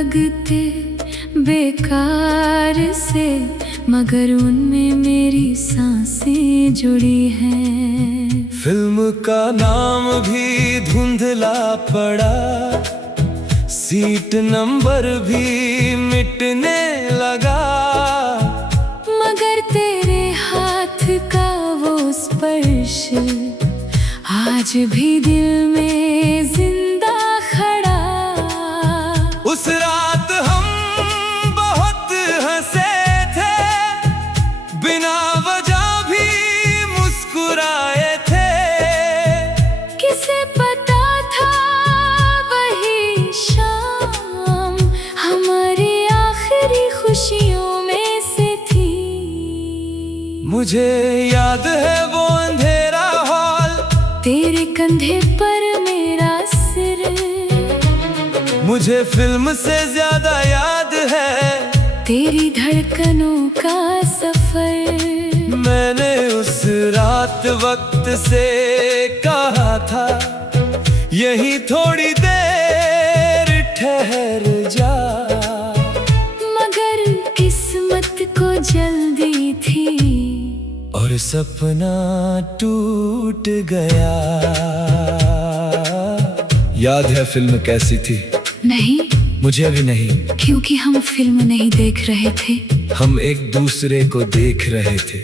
लगते बेकार से, मगर उनमें मेरी सांसें जुड़ी हैं। फिल्म का नाम भी धुंधला पड़ा, सीट नंबर भी मिटने लगा, मगर तेरे हाथ का वो स्पर्श आज भी दिल में जिंदा खड़ा। उस रात हम बहुत हंसे थे, बिना वजह भी मुस्कुराए थे। किसे पता था वही शाम हमारी आखिरी खुशियों में से थी। मुझे याद है वो अंधेरा हॉल, तेरे कंधे पर मेरा सिर, मुझे फिल्म से ज्यादा याद है तेरी धड़कनों का सफर। मैंने उस रात वक्त से कहा था, यही थोड़ी देर ठहर जा, मगर किस्मत को जल्दी थी और सपना टूट गया। याद है फिल्म कैसी थी? नहीं, मुझे भी नहीं, क्योंकि हम फिल्म नहीं देख रहे थे, हम एक दूसरे को देख रहे थे।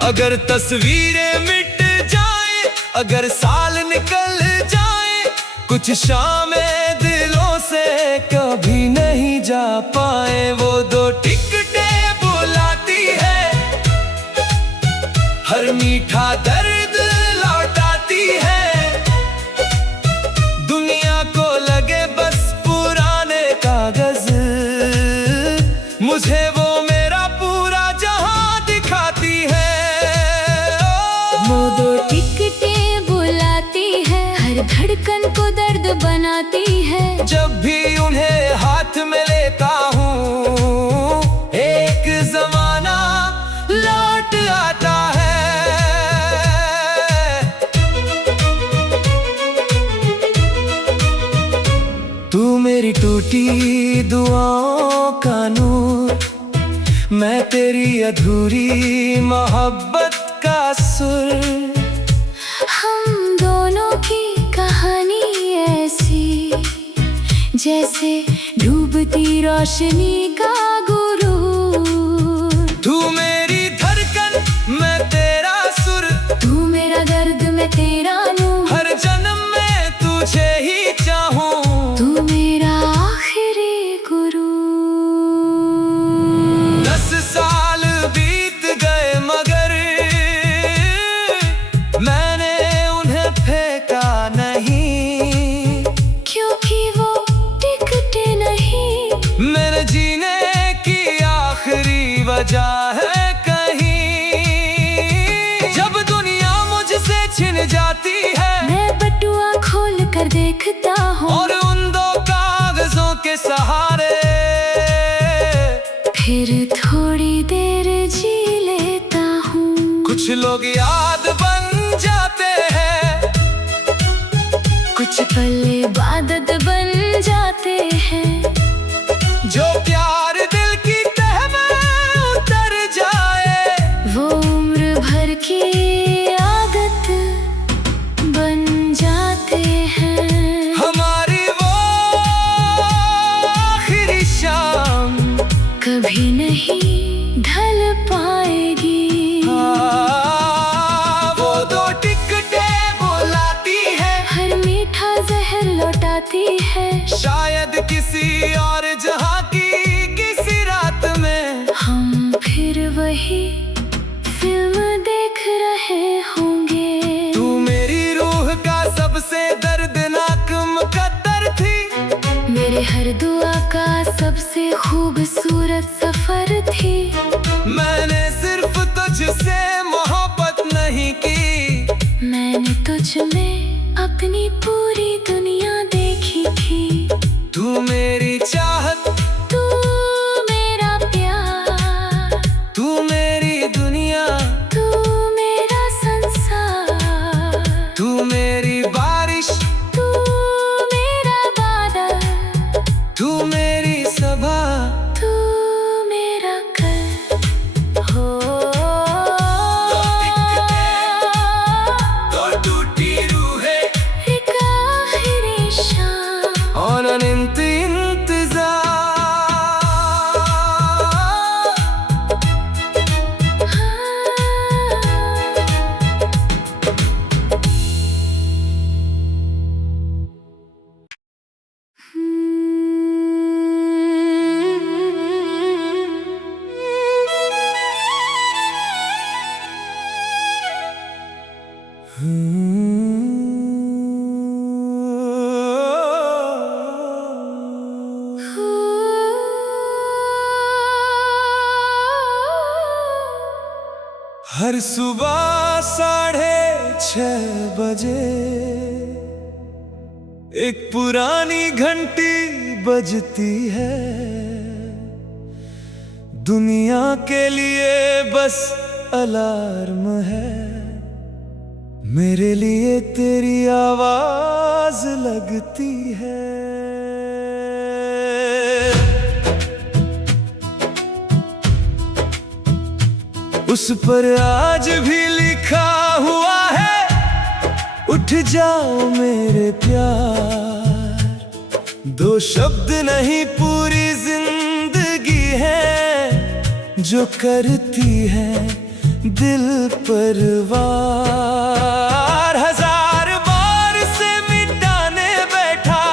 अगर तस्वीरें मिट जाए, अगर साल निकल जाए, कुछ शामें दिलों से कभी नहीं जा पाए। वो दो टिकटें बुलाती है, हर मीठा दर्द लौटाती है। दुनिया को लगे बस पुराने कागज, मुझे वो मेरा पूरा जहां दिखाती है। वो दो टिकटें बुलाती है, हर धड़कन को दर्द बनाती है। जब भी उन्हें हाथ में लेता हूँ, एक जमाना लौट आता है। तू मेरी टूटी दुआओं का नूर, मैं तेरी अधूरी मोहब्बत का सुर। हम दोनों की कहानी ऐसी, जैसे डूबती रोशनी का गुरूर। तू मेरी धड़कन, मैं तेरा सुर, तू मेरा दर्द, मैं तेरा नूर। हर जन्म में तुझे ही चाहूं, तू मेरा आखिरी गुरु। 10 साल बीत गए मगर मैंने उन्हें फेंका नहीं, क्योंकि वो टिकते नहीं मेरे जीने की आखिरी वजह है कहीं। जब दुनिया मुझसे छिन जाती है, मैं बटुआ खोल कर देखता हूँ, और उन दो कागजों के सहारे फिर थोड़ी देर जी लेता हूँ। कुछ लोग याद बन जाते हैं, कुछ पल इबादत बन जाते हैं। जो प्यार दिल की तह में उतर जाए, वो उम्र भर की आदत बन जाते हैं। हमारी वो आखिरी शाम कभी नहीं ढल पाएगी। वो दो टिकटें बुलाती है, हर मीठा जहर लौटाती है। शायद किसी और जहां की किसी रात में हम फिर वही फिल्म देख रहे होंगे। तू मेरी रूह का सबसे दर्दनाक मुकद्दर थी, मेरे हर दुआ का सबसे खूबसूरत सफर थी। मैंने सिर्फ तुझसे मोहब्बत नहीं की, मैंने तुझ में अपनी पूरी दुनिया देखी थी। तू मेरी चाहत, तू मेरा प्यार, तू मेरी दुनिया, तू मेरा संसार। तू मेरी बारिश, तू मेरा बादल, तू मेरी हर सुबह 6:30 एक पुरानी घंटी बजती है, दुनिया के लिए बस अलार्म है, मेरे लिए तेरी आवाज लगती है। उस पर आज भी लिखा हुआ है, उठ जाओ मेरे प्यार। 2 शब्द नहीं पूरी जिंदगी है, जो करती है दिल पर वार। 1000 बार से मिटाने बैठा,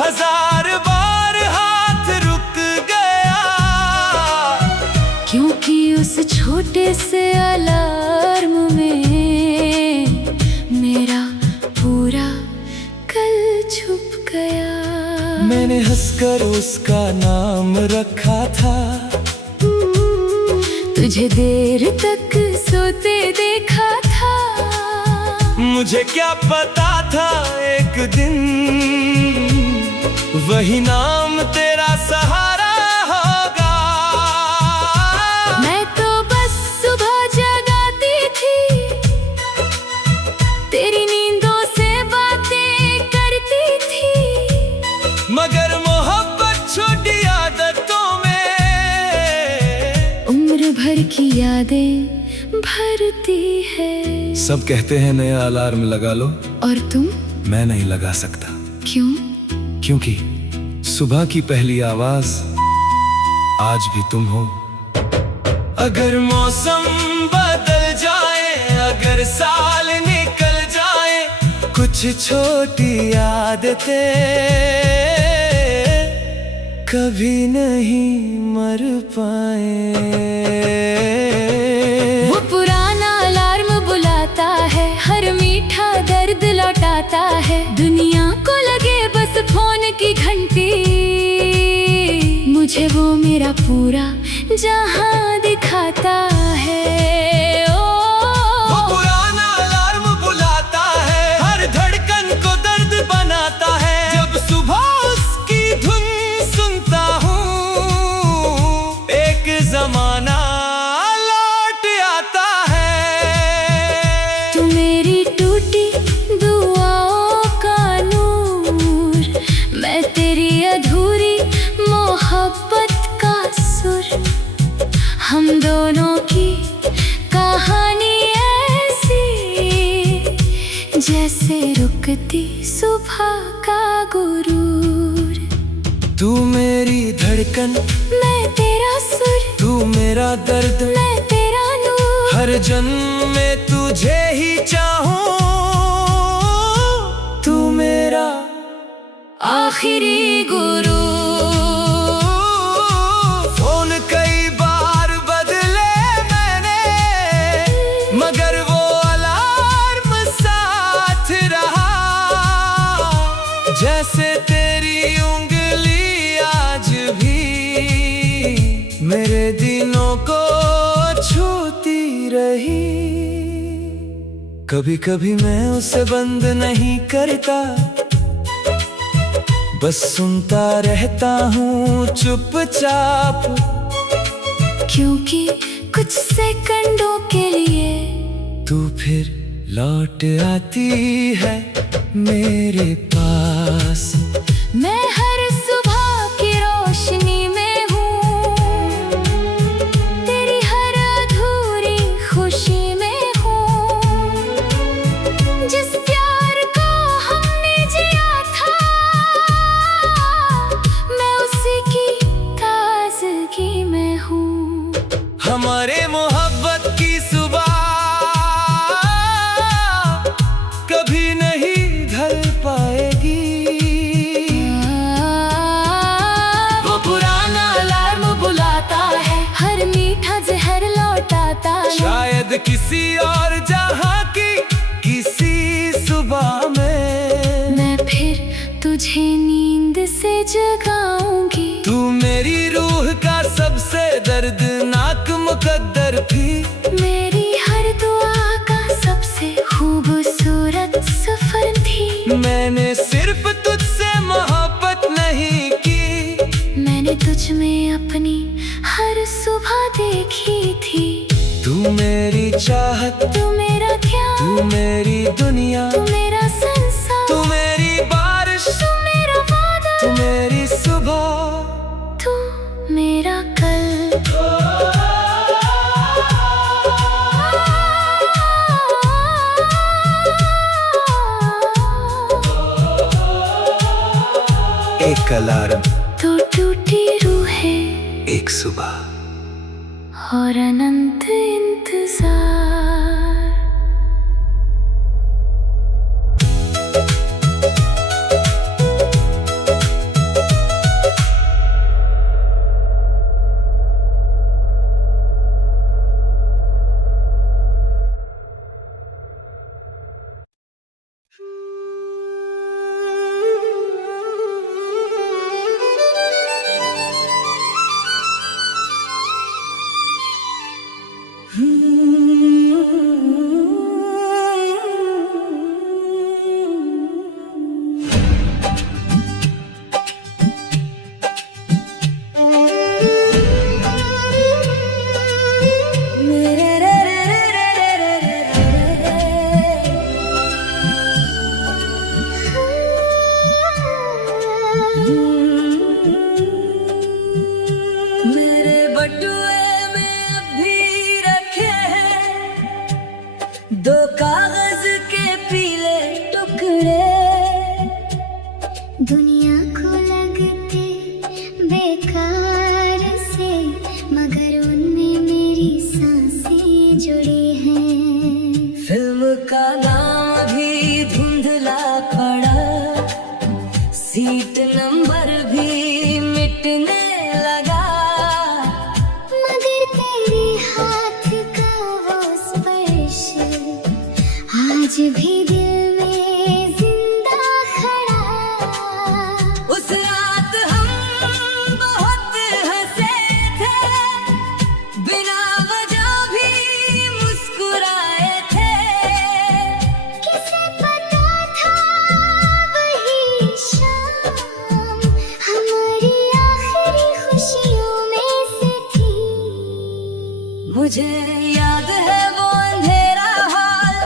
1000 बार हाथ रुक गया, क्योंकि उस छोटे से अलार्म में मेरा पूरा कल छुप गया। मैंने हंसकर उसका नाम रखा था, तुझे देर तक सोते देखा था। मुझे क्या पता था एक दिन वही नाम तेरा सहारा होगा। मैं तो बस सुबह जगाती थी, तेरी नींदों से बातें करती थी, मगर मोहब्बत छोटी आदतों में उम्र भर की यादें भरती है। सब कहते हैं नया अलार्म लगा लो, और तुम? मैं नहीं लगा सकता। क्यों? क्योंकि सुबह की पहली आवाज आज भी तुम हो। अगर मौसम बदल जाए, अगर साल निकल जाए, कुछ छोटी आदतें कभी नहीं मर पाए। वो पुराना अलार्म बुलाता है, हर मीठा दर्द लौटाता है। दुनिया को लगे बस फोन की घंटी, मुझे वो मेरा पूरा जहां दिखाता है। वो पुराना अलार्म बुलाता है, हर धड़कन को दर्द बनाता है। जब सुबह उसकी धुन सुनता हूँ, एक जमाना लौट आता है। तू मेरी टूटी दुआओं का नूर, मैं तेरी अधूरी मोहब्बत का सुर। हम दोनों की कहानी ऐसी, जैसे रुकती सुबह का गुरूर। तू मेरी धड़कन, मैं तेरा सुर, तू मेरा दर्द, मैं तेरा नूर। हर जन्म में तुझे ही चाहूं, तू मेरा आखिरी गुरु। फोन कई बार बदले मैंने, मगर वो अलार्म साथ रहा। जैसे तेरी उंगली आज भी मेरे दिनों को छूती रही। कभी कभी मैं उसे बंद नहीं करता, बस सुनता रहता हूँ चुपचाप। क्योंकि कुछ सेकंडों के लिए तू फिर लौट आती है मेरे पास। मैं हर सुबह की रोशनी में हूँ, तेरी हर अधूरी खुशी में हूँ। जिस प्यार को हमने जिया था, मैं उसी की ताज़गी में हूँ। हमारे मोहब्बत की सुबह कभी नहीं ढल पाएगी। वो पुराना अलार्म बुलाता है, हर मीठा जहर लौटाता है। शायद किसी और जहां की किसी सुबह में मैं फिर तुझे नींद से जगाऊंगी। तू मेरी रूह का सबसे दर्दनाक मुकद्दर भी। मेरी हर दुआ का सबसे खूबसूरत सफर थी। मैंने सिर्फ तुझसे मोहब्बत नहीं की, मैंने तुझ में अपनी हर सुबह देखी थी। तू मेरी चाहत, तू मेरा ख्याल, तू मेरी दुनिया, तू मेरा संसार, तू मेरी बारिश, तू मेरा वादा, तू मेरी सुबह, तू मेरा कल। एक अलार्म तो टूटी रूहें, एक सुबह और अनंत इंतजार। मेरे बटुए में अभी रखे हैं 2 कागज के पीले टुकड़े। दुनिया को लगते बेकार से, मगर उनमें मेरी सांसें जुड़ी हैं। फिल्म का नाम अभी धुंधला पड़ा, सीट नंबर भी मिटने लगा, मगर तेरे हाथ का वो स्पर्श आज भी दिल में जिंदा खड़ा। उस रात हम बहुत हंसे थे, बिना वजह भी मुस्कुराए थे। किसे पता था वही शाम हमारी आखिरी खुशियों में से थी। मुझे याद है वो अंधेरा हाल,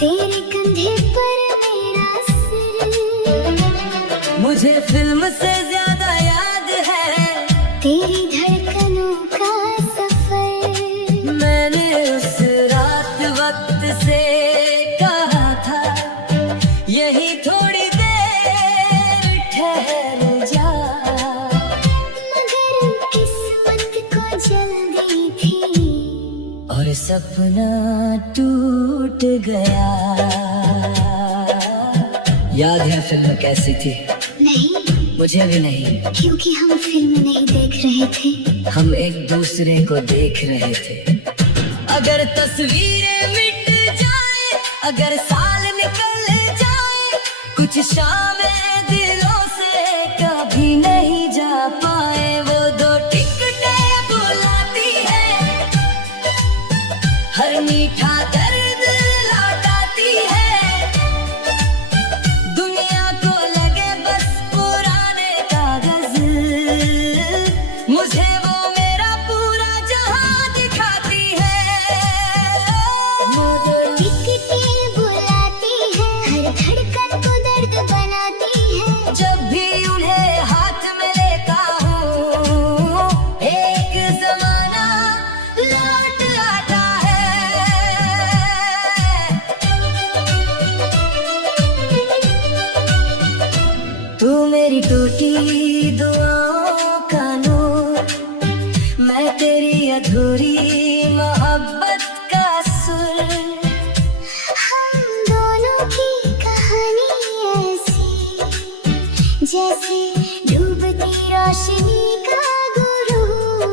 तेरे कंधे पर मेरा सिर, मुझे फिल्म से ज्यादा याद है तेरी धड़कनों का सफर। मैंने उस रात वक्त से कहा था, यही थोड़ी देर ठहर जा, मगर किस्मत को जल्दी थी और सपना टूट गया। याद है फिल्म कैसी थी? नहीं, मुझे भी नहीं, क्योंकि हम फिल्म नहीं देख रहे थे, हम एक दूसरे को देख रहे थे। अगर तस्वीरें मिट जाए, अगर साल निकल जाए, कुछ शामें दिलों से कभी नहीं जा पाए। वो 2 टिकटें बुलाती है, हर मीठा दर्द लौटाती है। दुनिया को लगे बस पुराने कागज, मुझे वो मेरा पूरा जहां दिखाती है। वो टिकटें बुलाती है, हर धड़कन को दर्द बनाती है। जब भी उन्हें हाथ में लेता हूँ, एक जमाना लौट आता है। तू मेरी टूटी दुआओं का नूर, मैं तेरी अधूरी मोहब्बत का सुर। हम दोनों की कहानी ऐसी, जैसे डूबती रोशनी का गुरूर।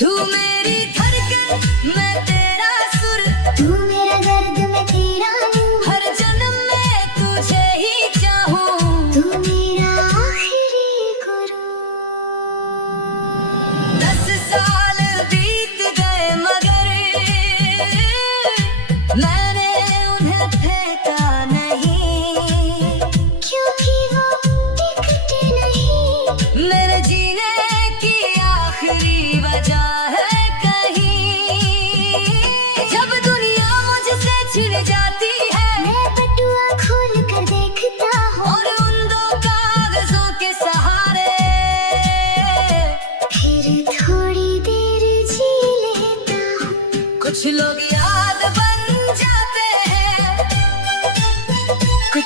तू मेरी धड़कन, मैं तेरा सुर, तू मेरा दर्द, मैं तेरा नूर। हर जन्म में तुझे ही चाहूं। तू मेरा आखिरी गुरु। 10 साल बीत गए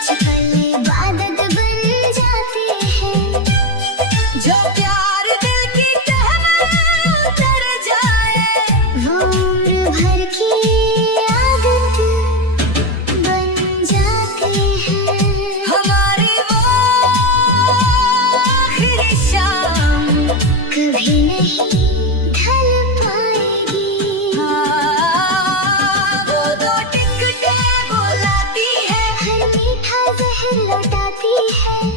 कुछ पल इबादत बन जाते हैं। जो प्यार दिल की तह में उतर जाए वो उम्र भर की आदत बन जाते हैं। हमारी वो आखिरी शाम कभी नहीं ढल पाएगी। वो दो टिकटें बुलाती है, हर मीठा जहर लौटाती है।